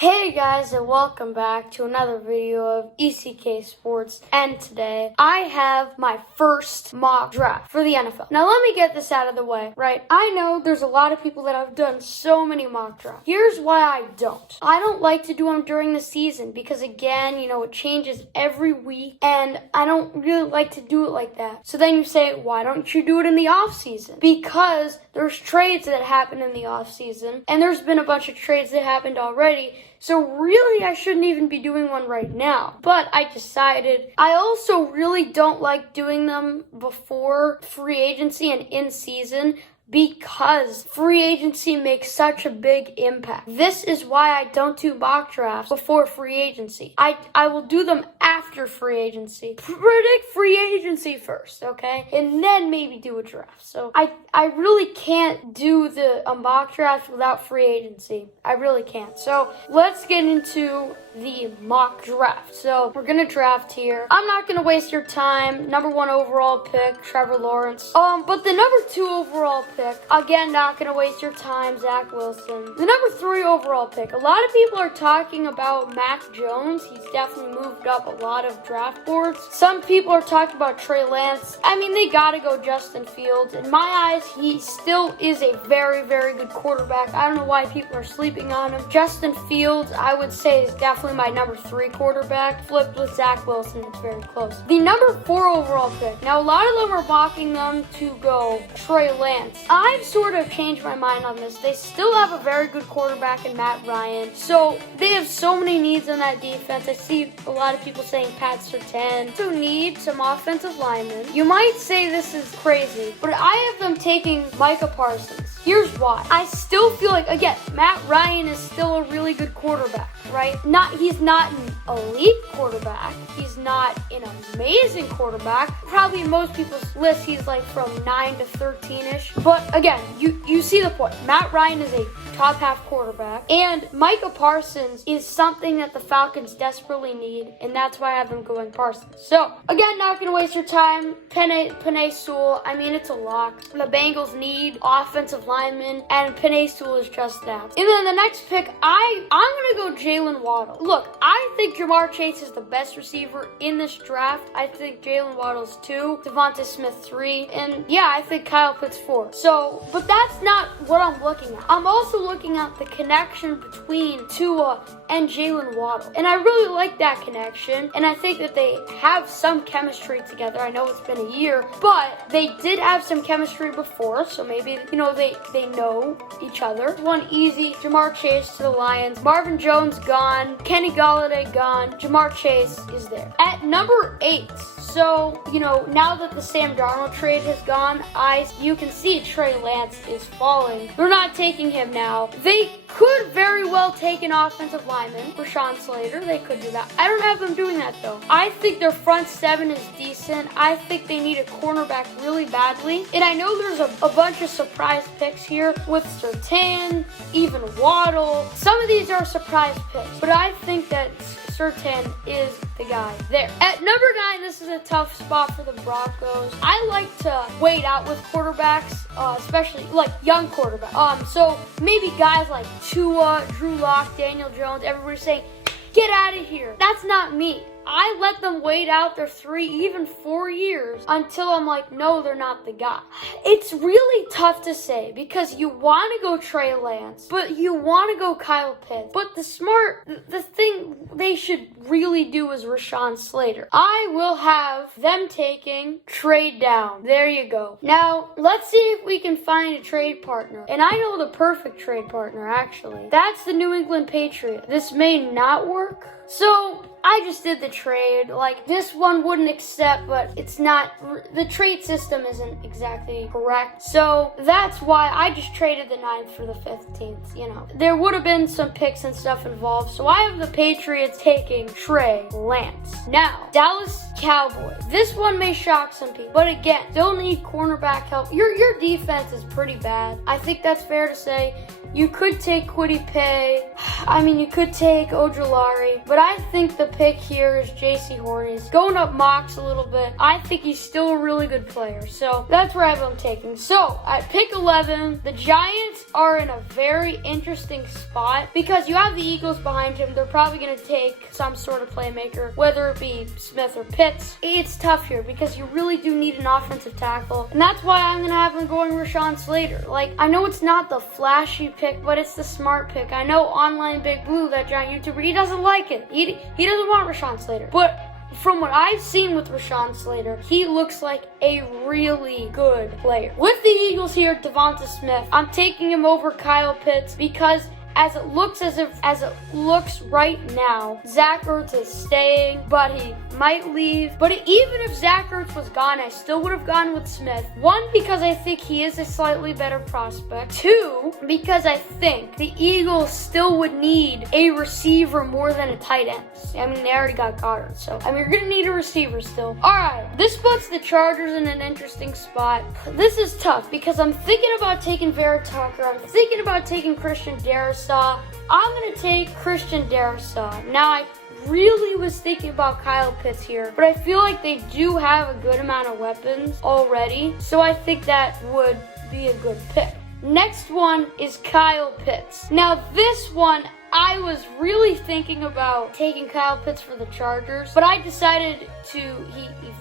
Hey guys, and welcome back to another video of ECK Sports, and today I have my first mock draft for the NFL. Now let me get this out of the way, right? I know there's a lot of people that have done so many mock drafts. Here's why I don't. I don't like to do them during the season because again, it changes every week and I don't really like to do it like that. So then you say, why don't you do it in the off season? Because there's trades that happen in the off season and there's been a bunch of trades that happened already. So really, I shouldn't even be doing one right now. But I decided I also really don't like doing them before free agency and in season because free agency makes such a big impact. This is why I don't do mock drafts before free agency. I will do them after free agency. Predict free agency first, okay? And then maybe do a draft. So I really can't do a mock draft without free agency. I really can't. So let's get into the mock draft. So we're gonna draft here. I'm not gonna waste your time. Number 1 overall pick, Trevor Lawrence. But the number 2 overall pick, again, not gonna waste your time, Zach Wilson. The number 3 overall pick. A lot of people are talking about Mac Jones. He's definitely moved up a lot of draft boards. Some people are talking about Trey Lance. I mean, they gotta go Justin Fields. In my eyes, he still is a very, very good quarterback. I don't know why people are sleeping on him. Justin Fields, I would say, is definitely my number 3 quarterback. Flipped with Zach Wilson, it's very close. The number 4 overall pick. Now, a lot of them are mocking them to go Trey Lance. I've sort of changed my mind on this. They still have a very good quarterback in Matt Ryan. So they have so many needs on that defense. I see a lot of people saying Pat Surtain. Who need some offensive linemen. You might say this is crazy, but I have them taking Micah Parsons. Here's why. I still feel like, again, Matt Ryan is still a really good quarterback, right? He's not an elite quarterback. He's not an amazing quarterback. Probably in most people's list, he's like from 9 to 13-ish. But again, you see the point. Matt Ryan is a top half quarterback. And Micah Parsons is something that the Falcons desperately need. And that's why I have them going Parsons. So, again, not going to waste your time. Penei Sewell, I mean, it's a lock. The Bengals need offensive linemen. And Penei Sewell is just that. And then the next pick, I'm going to go Jaylen Waddle. Look, I think Jamar Chase is the best receiver in this draft. I think Jaylen Waddle's 2, Devonta Smith 3, and yeah, I think Kyle Pitts 4. So, but that's not what I'm looking at. I'm also looking at the connection between Tua and Jaylen Waddle. And I really like that connection, and I think that they have some chemistry together. I know it's been a year, but they did have some chemistry before, so maybe, they know each other. One easy, Jamar Chase to the Lions. Marvin Jones gone. Kenny Golladay gone. Jamar Chase is there. At number 8, so, now that the Sam Darnold trade has gone, you can see Trey Lance is falling. They're not taking him now. They could very well take an offensive lineman, Rashawn Slater. They could do that. I don't have them doing that, though. I think their front 7 is decent. I think they need a cornerback really badly. And I know there's a bunch of surprise picks here with Surtain, even Waddle. Some of these are surprise picks, but I think that Surtain is the guy there. At number 9, this is a tough spot for the Broncos. I like to wait out with quarterbacks, especially like young quarterbacks. So maybe guys like Tua, Drew Lock, Daniel Jones, everybody's saying, get out of here. That's not me. I let them wait out their 3, even 4 years until I'm like, no, they're not the guy. It's really tough to say because you want to go Trey Lance, but you want to go Kyle Pitts. But the thing they should really do is Rashawn Slater. I will have them taking trade down. There you go. Now, let's see if we can find a trade partner. And I know the perfect trade partner, actually. That's the New England Patriots. This may not work. So, I just did the trade. Like, this one wouldn't accept, but it's not, the trade system isn't exactly correct. So, that's why I just traded the 9th for the 15th, There would have been some picks and stuff involved. So, I have the Patriots taking Trey Lance. Now, Dallas Cowboys. This one may shock some people, but again, still need cornerback help. Your defense is pretty bad. I think that's fair to say. You could take Kwity Paye. I mean, you could take Ojulari, but I think the pick here is J.C. Horn. He's going up mocks a little bit. I think he's still a really good player, so that's where I have him taking. So at pick 11, the Giants are in a very interesting spot because you have the Eagles behind him. They're probably going to take some sort of playmaker, whether it be Smith or Pitts. It's tough here because you really do need an offensive tackle, and that's why I'm going to have him going Rashawn Slater. Like, I know it's not the flashy pick, but it's the smart pick. I know Online Big Blue, that giant YouTuber, he doesn't like it. He doesn't want Rashawn Slater, but from what I've seen with Rashawn Slater, he looks like a really good player. With the Eagles here, Devonta Smith, I'm taking him over Kyle Pitts because as it looks right now, Zach Ertz is staying, but he might leave. But even if Zach Ertz was gone, I still would have gone with Smith. One, because I think he is a slightly better prospect. Two, because I think the Eagles still would need a receiver more than a tight end. I mean, they already got Goddard, so I mean, you're gonna need a receiver still. All right, this puts the Chargers in an interesting spot. This is tough because I'm thinking about taking Vera Tucker. I'm thinking about taking Christian Darrisaw. I'm going to take Christian Darrisaw. Now, I really was thinking about Kyle Pitts here, but I feel like they do have a good amount of weapons already, so I think that would be a good pick. Next one is Kyle Pitts. Now, this one, I was really thinking about taking Kyle Pitts for the Chargers, but I decided he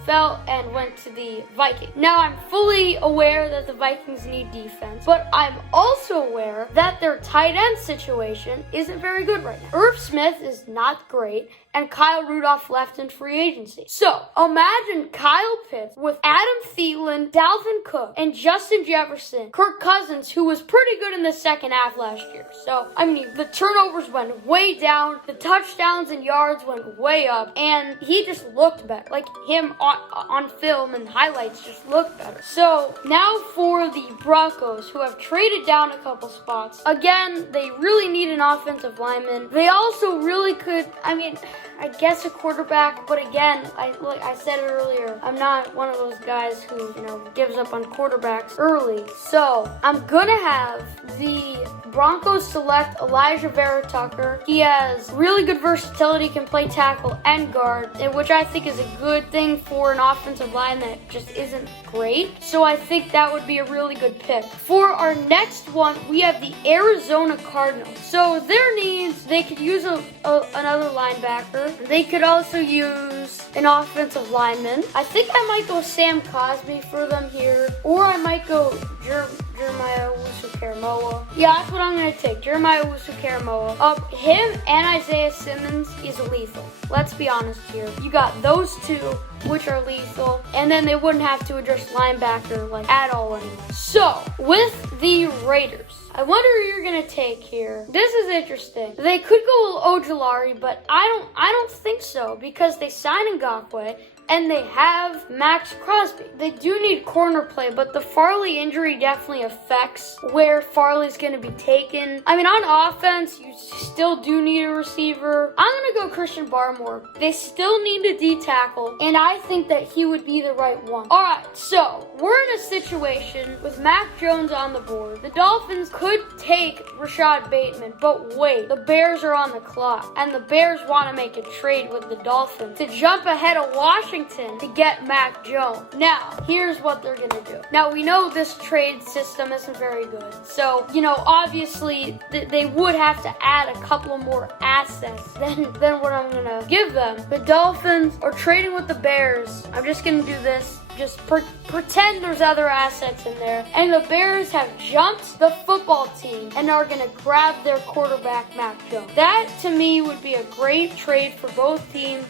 fell and went to the Vikings. Now, I'm fully aware that the Vikings need defense, but I'm also aware that their tight end situation isn't very good right now. Irv Smith is not great, and Kyle Rudolph left in free agency. So, imagine Kyle Pitts with Adam Thielen, Dalvin Cook, and Justin Jefferson, Kirk Cousins, who was pretty good in the second half last year. So, I mean, the turnovers went way down, the touchdowns and yards went way up, and he just looked better. Like, him on film and highlights just looked better. So, now for the Broncos, who have traded down a couple spots. Again, they really need an offensive lineman. They also really could, I guess a quarterback, but again, like I said earlier, I'm not one of those guys who, gives up on quarterbacks early. So, I'm gonna have the Broncos select Elijah Vera Tucker. He has really good versatility, can play tackle and guard, which I think is a good thing for an offensive line that just isn't great. So I think that would be a really good pick. For our next one, we have the Arizona Cardinals. So their needs, they could use another linebacker. They could also use an offensive lineman. I think I might go Sam Cosmi for them here, or I might go Jeremiah Owusu-Koramoah. Yeah, that's what I'm going to take. Jeremiah Owusu-Koramoah. Him and Isaiah Simmons is lethal. Let's be honest here. You got those two, which are lethal, and then they wouldn't have to address linebacker at all anymore. So, with the Raiders, I wonder who you're going to take here. This is interesting. They could go Ojulari, but I don't think so because they signed Ngakoue and they have Max Crosby. They do need corner play, but the Farley injury definitely affects where Farley's going to be taken. On offense, you still do need a receiver. I'm going to go Christian Barmore. They still need a D-tackle, and I think that he would be the right one. All right, so we're in a situation with Mac Jones on the board. The Dolphins could take Rashad Bateman, but wait, the Bears are on the clock, and the Bears want to make a trade with the Dolphins to jump ahead of Washington to get Mac Jones. Now, here's what they're going to do. Now, we know this trade system isn't very good. So, obviously, they would have to add a couple more assets than what I'm going to give them. The Dolphins are trading with the Bears. I'm just going to do this. Just pretend there's other assets in there. And the Bears have jumped the football team and are going to grab their quarterback, Mac Jones. That, to me, would be a great trade for both teams.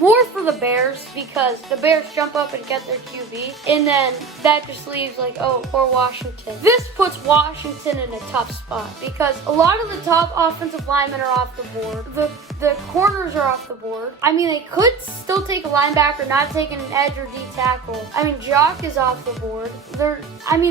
More for the Bears because the Bears jump up and get their QB. And then that just leaves poor Washington. This puts Washington in a tough spot because a lot of the top offensive linemen are off the board. The corners are off the board. They could still take a linebacker, not taking an edge or D tackle. tackle. I mean, Jock is off the board.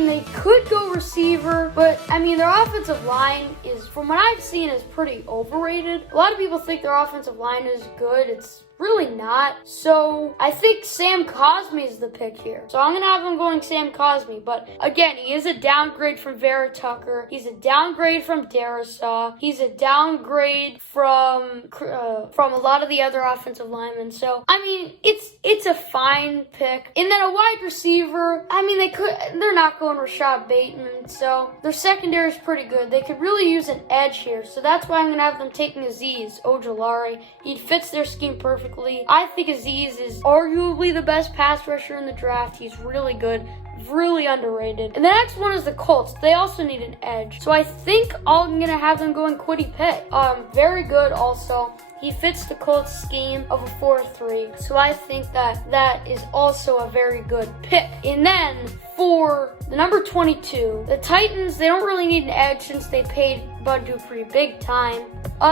They could go receiver, but I mean, their offensive line is, from what I've seen, is pretty overrated. A lot of people think their offensive line is good. It's really not. So I think Sam Cosmi is the pick here. So I'm going to have him going Sam Cosmi. But again, he is a downgrade from Vera Tucker. He's a downgrade from Darisaw. He's a downgrade from a lot of the other offensive linemen. So, I mean, it's a fine pick. And then a wide receiver, I mean, they're not going Rashad Bateman. So their secondary is pretty good. They could really use an edge here. So that's why I'm going to have them taking Azeez Ojulari. He fits their scheme perfectly. I think Azeez is arguably the best pass rusher in the draft. He's really good, really underrated. And the next one is the Colts. They also need an edge. So I think I'm going to have them going Kwity Pitt. Very good also. He fits the Colts scheme of a 4-3. So I think that is also a very good pick. And then for the number 22, the Titans, they don't really need an edge since they paid Bud Dupree big time.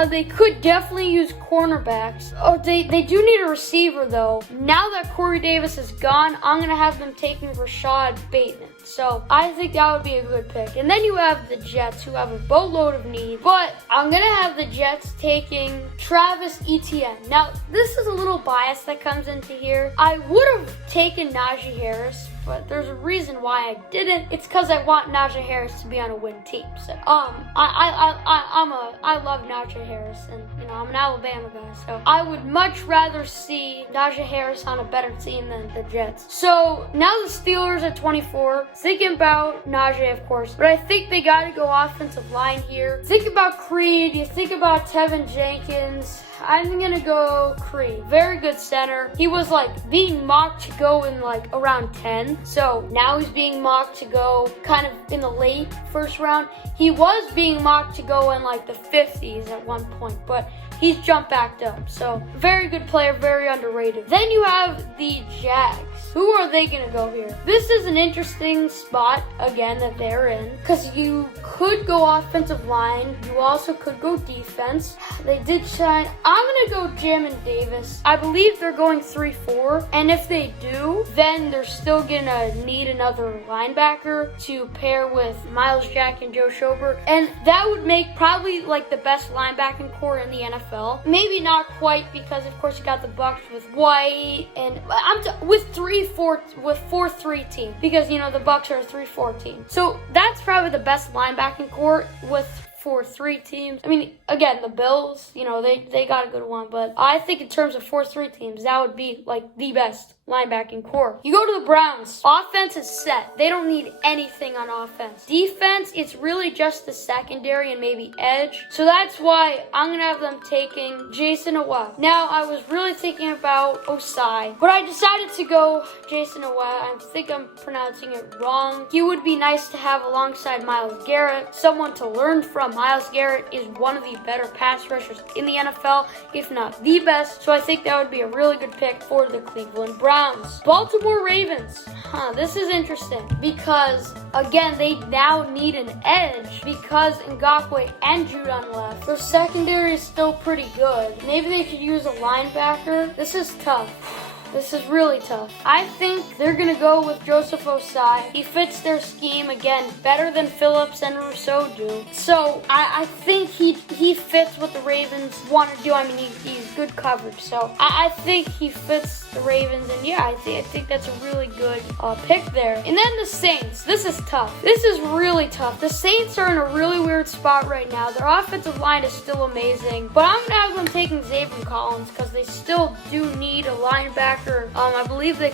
They could definitely use cornerbacks. Oh, they do need a receiver though. Now that Corey Davis is gone, I'm going to have them taking Rashad Bateman. So I think that would be a good pick. And then you have the Jets, who have a boatload of need. But I'm going to have the Jets taking Travis Etienne. Now, this is a little bias that comes into here. I would have taken Najee Harris, but there's a reason why I didn't. It's because I want Najee Harris to be on a win team. So I love Najee Harris, and I'm an Alabama guy, so I would much rather see Najee Harris on a better team than the Jets. So now the Steelers at 24. Thinking about Najee, of course, but I think they got to go offensive line here. Think about Creed. You think about Tevin Jenkins. I'm going to go Creed. Very good center. He was being mocked to go in around 10. So now he's being mocked to go kind of in the late first round. He was being mocked to go in the 50s at one point, but he's jumped back up. So very good player, very underrated. Then you have the Jags. Who are they going to go here? This is an interesting spot, again, that they're in, because you could go offensive line. You also could go defense. They did sign. I'm going to go Jamin Davis. I believe they're going 3-4, and if they do, then they're still going to need another linebacker to pair with Myles Jack and Joe Schobert, and that would make probably the best linebacking core in the NFL. Maybe not quite, because of course you got the Bucs with White, and with 4-3 team, because the Bucs are a 3-4 team. So that's probably the best linebacking core with 4-3 teams. I mean, again, the Bills, they got a good one, but I think in terms of 4-3 teams, that would be the best linebacking core. You go to the Browns. Offense is set. They don't need anything on offense. Defense, it's really just the secondary and maybe edge. So that's why I'm going to have them taking Jason Awad. Now, I was really thinking about Osai, but I decided to go Jason Awad. I think I'm pronouncing it wrong. He would be nice to have alongside Myles Garrett, someone to learn from. Myles Garrett is one of the better pass rushers in the NFL, if not the best. So I think that would be a really good pick for the Cleveland Browns. Baltimore Ravens. This is interesting because, again, they now need an edge because Ngakoue and Judon left. Their secondary is still pretty good. Maybe they could use a linebacker. This is tough. This is really tough. I think they're going to go with Joseph Osai. He fits their scheme, again, better than Phillips and Rousseau do. So I think he fits what the Ravens want to do. I mean, he's good coverage. So I think he fits the Ravens. And yeah, I think that's a really good pick there. And then the Saints. This is tough. This is really tough. The Saints are in a really weird spot right now. Their offensive line is still amazing. But I'm going to have them taking Xavier Collins because they still do need a linebacker. I believe they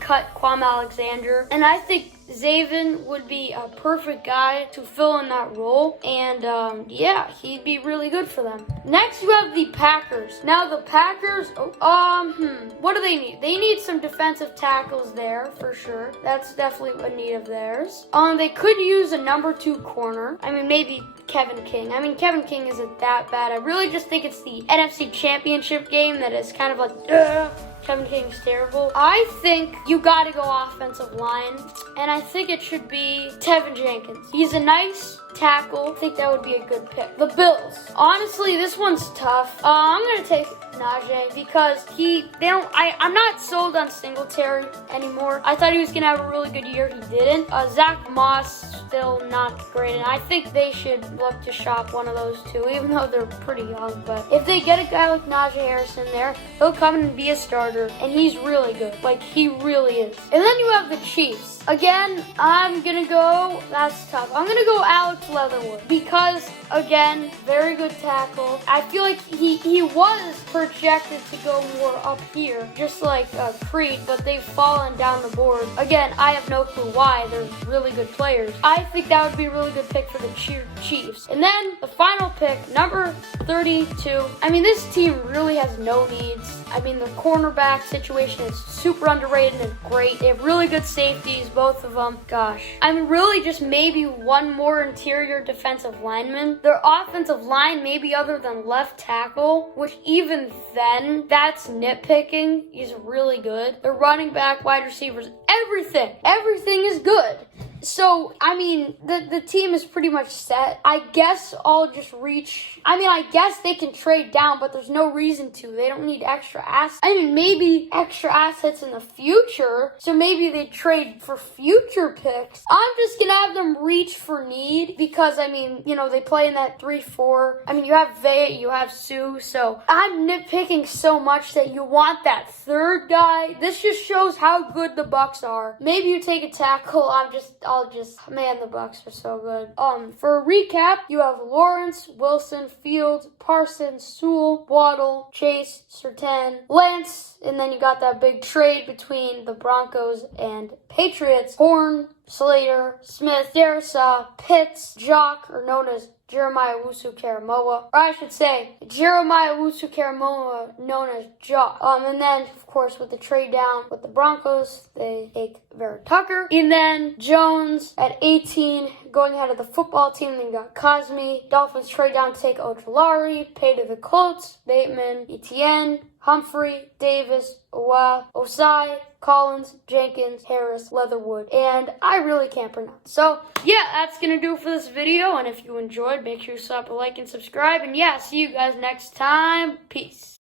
cut Kwame Alexander, and I think Zaven would be a perfect guy to fill in that role, and yeah, he'd be really good for them. Next, you have the Packers. Now, the Packers, what do they need? They need some defensive tackles there, for sure. That's definitely a need of theirs. They could use a number 2 corner. I mean, maybe Kevin King. I mean, Kevin King isn't that bad. I really just think it's the NFC Championship game that is kind of Kevin King's terrible. I think you gotta go offensive line, and I think it should be Tevin Jenkins. He's a nice tackle. I think that would be a good pick. The Bills. Honestly, this one's tough. I'm gonna take Najee because I'm not sold on Singletary anymore. I thought he was gonna have a really good year. He didn't. Zach Moss still not great, and I think they should look to shop one of those two, even though they're pretty young. But if they get a guy like Najee Harrison there, he'll come in and be a starter, and he's really good. Like, he really is. And then you have the Chiefs. Again, I'm gonna go, that's tough. I'm gonna go Alex Leatherwood because, again, very good tackle. I feel like he was projected to go more up here, just like Creed, but they've fallen down the board. Again, I have no clue why. They're really good players. I think that would be a really good pick for the Chiefs. And then the final pick, number 32. I mean, this team really has no needs. I mean, the cornerback situation is super underrated and great. They have really good safeties, both of them. Gosh. I mean, really just maybe one more interior defensive lineman. Their offensive line, maybe other than left tackle, which even then, that's nitpicking. He's really good. Their running back, wide receivers, everything is good. So, I mean, the team is pretty much set. I guess I'll just I guess they can trade down, but there's no reason to. They don't need extra assets. I mean, maybe extra assets in the future, so maybe they trade for future picks. I'm just gonna have them reach for need because, I mean, you know, they play in that 3-4. I mean, you have Vea, you have Sue, so I'm nitpicking so much that you want that third guy. This just shows how good the Bucs are. Maybe you take a tackle. Man, the Bucs are so good. For a recap, you have Lawrence, Wilson, Fields, Parsons, Sewell, Waddle, Chase, Surtain, Lance, and then you got that big trade between the Broncos and Patriots. Horn, Slater, Smith, Darrisaw, Pitts, Jock, or known as Jeremiah Owusu-Koramoah, or I should say, Jeremiah Owusu-Koramoah, known as Jock. And then, of course, with the trade down with the Broncos, they take Vera Tucker. And then Jones at 18, going ahead of the football team. Then you got Cosme. Dolphins trade down to take Ojulari, pay to the Colts, Bateman, Etienne, Humphrey, Davis, Owa, Osai, Collins, Jenkins, Harris, Leatherwood, and I really can't pronounce. So, yeah, that's going to do it for this video, and if you enjoyed, make sure you slap a like and subscribe, and yeah, see you guys next time. Peace.